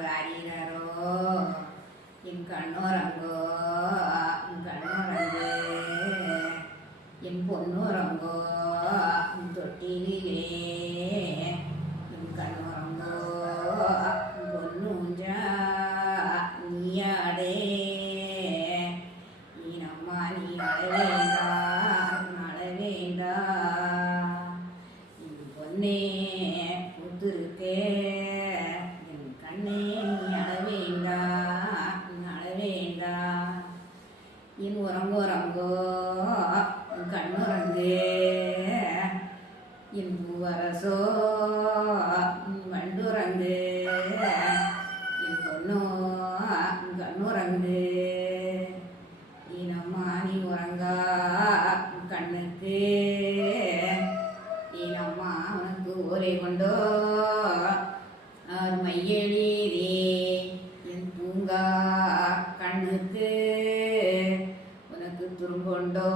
ராரிரரோ என் கண்ணோ ரங்கோ என் கண்ணோ ரங்கு என் பொண்ணுறங்கோ என் தொட்டிலே என் கண்ணுறங்கோ உன் பொண்ணுஞ்சா நீயாடே நீனம்மா நீ அழவேண்டா அழவேண்டா உனக்கு கொண்டோ. அவர் என் பூங்கா கண்ணுக்கு. உனக்கு துரும்பொண்டோ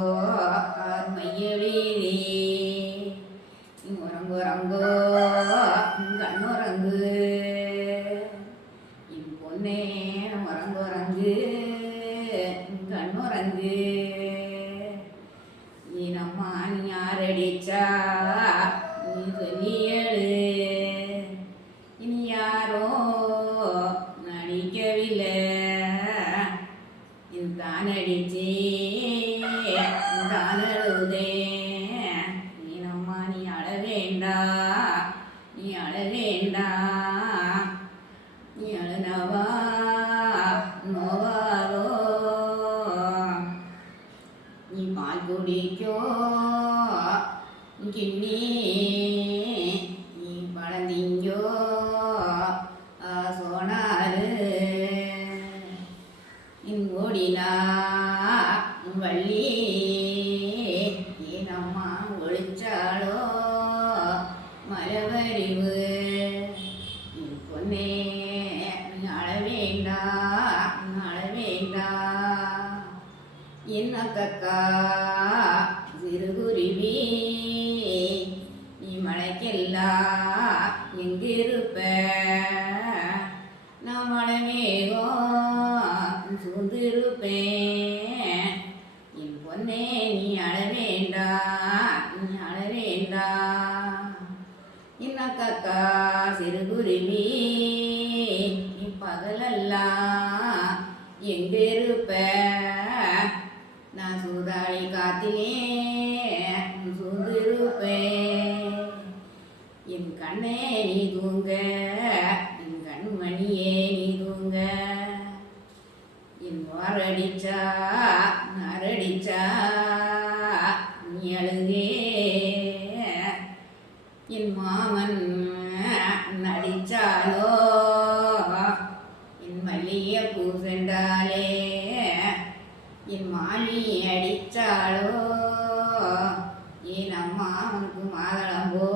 அவர் உறங்கு உறங்கோ. கண்ணுறங்கு என் பொன்னே உறங்கு உறங்கு. கண்ணுறங்கு வேண்டா நீ அழ வேண்டா. நீ அழனவா நோவாரோ. நீ பால் குடிக்கோ கிண்ணி. நீ பழந்திங்கோ சோனாரு. இங்கோடினா வள்ளி. ஏனம்மா ஒழிச்சாளோ? என்ன சிறுகுருவி நீ மழைக்கெல்லாம் எங்கிருப்ப? நான் மழை மேகம் சூழ்ந்திருப்பேன் என் பொன்னே நீ அழ வேண்டா நீ அழ வேண்டா என்ன கக்கா சிறுகுருவி நீ பகலெல்லாம் எங்க மாமனுக்கு மாதளம்போ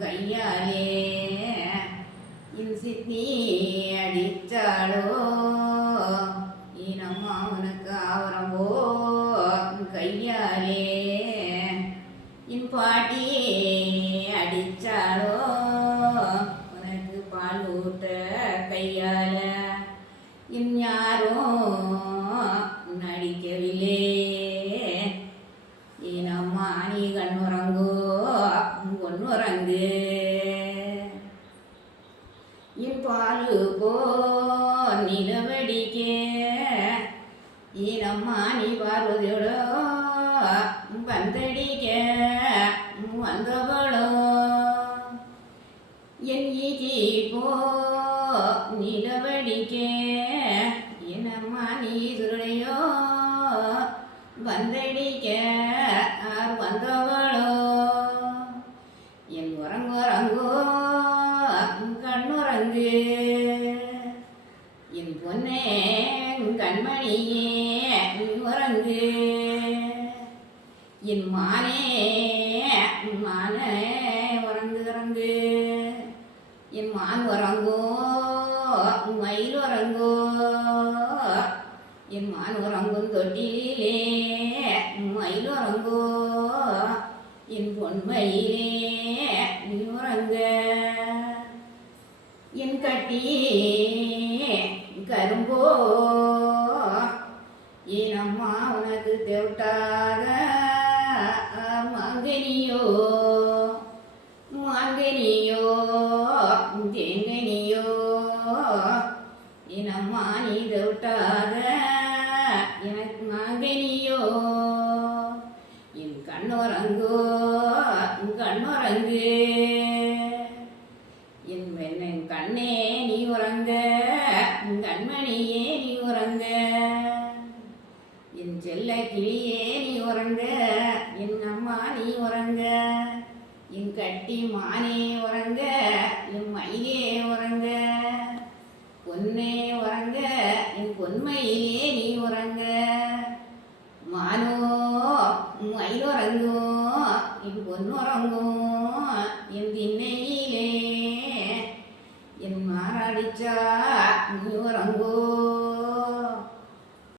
கையாலே. இன்சித்தி அடித்தாளோ அடிச்சாலோ என் ஆவரம்போ கையாலே. இன் பாட்டி அடித்தாளோ உனக்கு பால் ஊட்ட கையால. இன் ஞா பால் போ நிலவடிக்க. ஈரம்மா நீ பார்வதியோட வந்தடிக்க. வந்தவளோ என் ஈச்சி போ நிலவடிக்கே. என்னம்மா நீ சுருளையோ வந்தடிக்க வந்தவளோ என் உறங்குறங்கோ கண்ணுறங்கு. கண்மணியே நீ உறங்கு என் மானே மானே உறங்கு உறங்கு. என் மான் உறங்கோ மயில் உறங்கோ. என் மான் உறங்கும் தொட்டிலே மயில் உறங்கோ. என் பொன்மையிலே நீ உறங்க. என் கட்டி கரும்போ என் அம்மா உனக்கு தேவட்டாத மங்கனியோ மங்கனியோ தேங்கனியோ. என் அம்மா நீ தேவட்டாத எனக்கு மங்கனியோ. என் கண்ணோரங்கோ கண்ணோரங்கு. என் கண்ணே நீ உறங்க. மானே உறங்க என் மயிலே உறங்க. பொன்னே உறங்க என் பொன்மையிலே நீ உறங்க. மானோ மயிலுறங்கோ என் பொன்னுறங்கோ என் திண்ணையிலே. என் மாரடிச்சா நீ உறங்கோ.